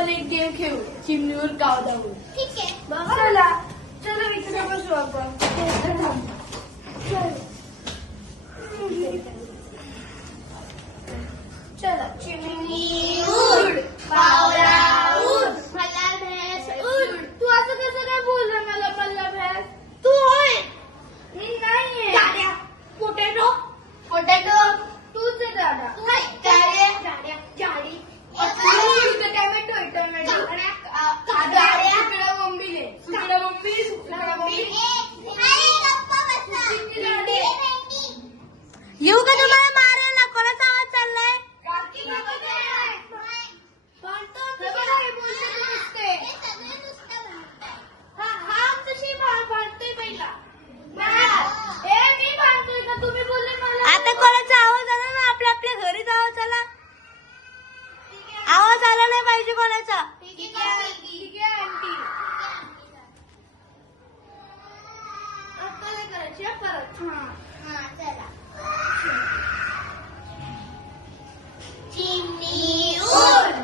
आपण एक गेम खेळू, चिमणीवर गाव धावू. ठीक आहे. चला चला इकडे बसू आपण. चला. चिमणी उड, पावरा उड, मला भैस उड. तू असं कसं काय बोलला मला पल्ला भॅस? तू होय. मी नाहीये. गाड्या, पोटॅटो, पोटॅटो तूच आहे दादा. होय. गाड्या, गाड्या, गाडी, टोमॅटो आहे टोमॅटो. गाड्या, सुकडा बोंबील आहे. सुकडा बोंबील, सुकडा बोंबील. येऊ का तुम्हाला मारायला? कोणाचा आवाज चाललाय? काकी बाबा काय? हे बघा, हे बोलते तू नुसते. हा आमच्याशी भांडतोय पहिला. मी भांडतोय का? तुम्ही बोलले मला. आता कोणाचा आवाज आला ना, आपल्या आपल्या घरी जावं. चला, आवाज आला नाही पाहिजे कोणाचा. ठीक आहे आंटी. आता काय करायची आहे? परत. चिमणी उड,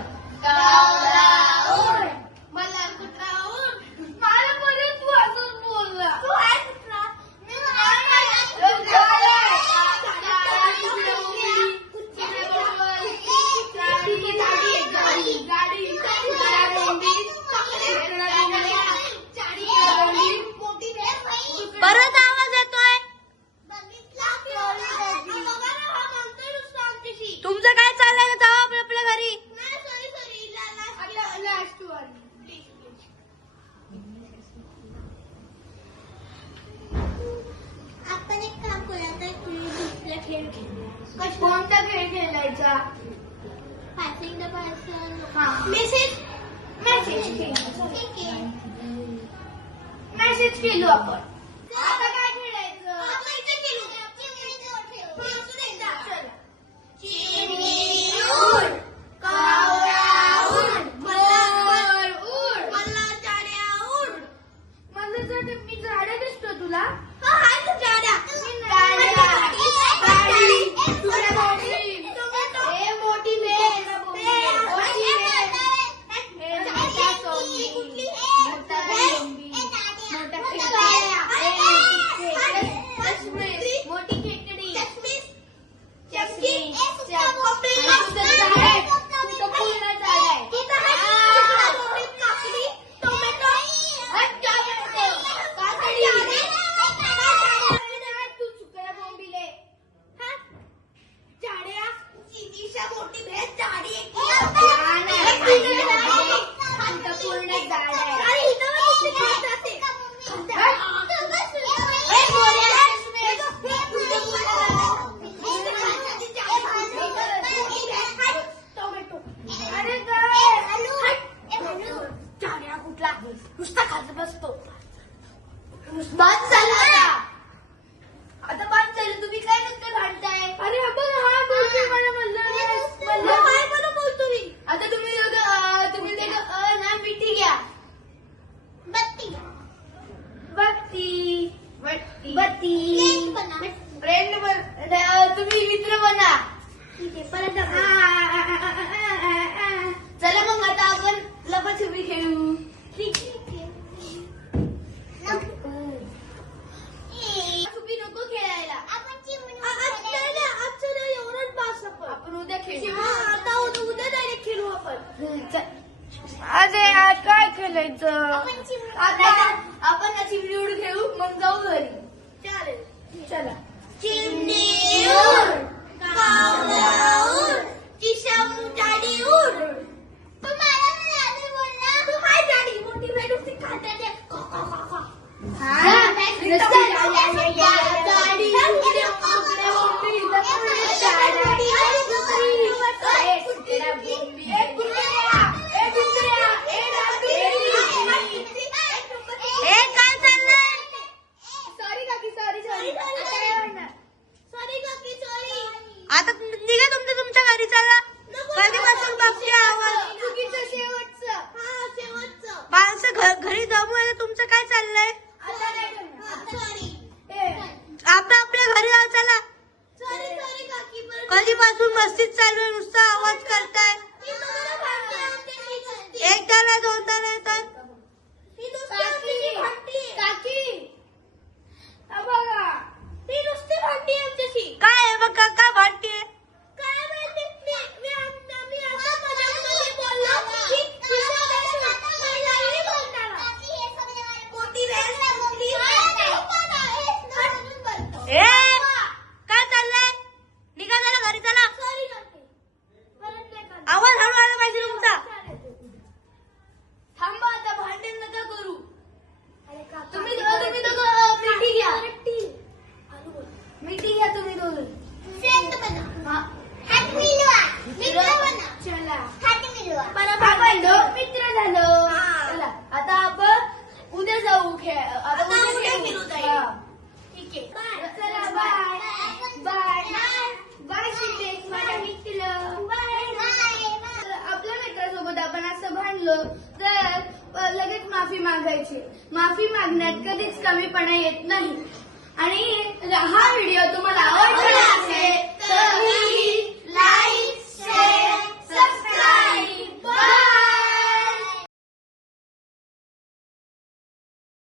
कावळा उड, मला कुत्रा उड. मला परत तू असंच बोलला. तू आहे कुत्रा. परत आवाज येतोय. तुमचं काय चाललंय? जाऊ आपल्या आपल्या घरी. आपण एक काम करूया, तर दुसरा खेळ खेळू. कोणता खेळ खेळायचा? Passing the person. हा. मेसेज मेसेज ठीक आहे. मेसेज खेळू आपण. आता काय खेळायचं? आपण इथे खेळू. चला. चिमणी उड, कावळा उड, वर उड. मला जाड्या उड. मला जर मी झाडे दिसतो तुला. हा, हाय तू जाड्या. गाडी. तुला बोंबील. ए, मोठी भेस. मोठी भेस. ए, मोठा सोंबी. मोठा सोंबी. मोठा खेकडी. चष्मीस. मोठी खेकडी. चष्मीस. तुझं पूर्ण झाड आहे. तू चुकला बोंबील आहे. मोठी भेस जाडी लहान आहे. तुझं पूर्ण झाड आहे. अरे कुठला नुसता खात बसतो. बस झाला. आता बस झालं. तुम्ही काय नुसते भांडताय? अरे बघ हा बोलतोय मला म्हणलं बोलतो मी. आता तुम्ही तुम्ही ते ना मिठी घ्या. बत्ती बत्ती बत्ती बत्ती. फ्रेंड तुम्ही मित्र बना. ठीक आहे. परत चला मग आता आपण लपाछपी खेळू. ठीक आहे. छुपी नको खेळायला. एवढंच बास आपण. आपण उद्या खेळू. आता उद्या डायरेक्ट खेळू आपण. अरे आज काय खेळायचं? आपण चिमणी आता आपण ना चिमणी उड खेळू, मग जाऊ घरी. चालेल. चला. चिमणी उड, कावळा उड, किशम जाडी उड. तू मला नाही आधी बोलला. तू हाय जाडी, मोठी भेट उठती खात्यात. आता निघा तुमच्या घरी. चला, कधीपासून बघते आवाज. चुकलो तर लगेच माफी मागायची. माफी मागण्यात कधीच कमीपणा येत नाही. आणि हा व्हिडिओ तुम्हाला आवडला असेल तर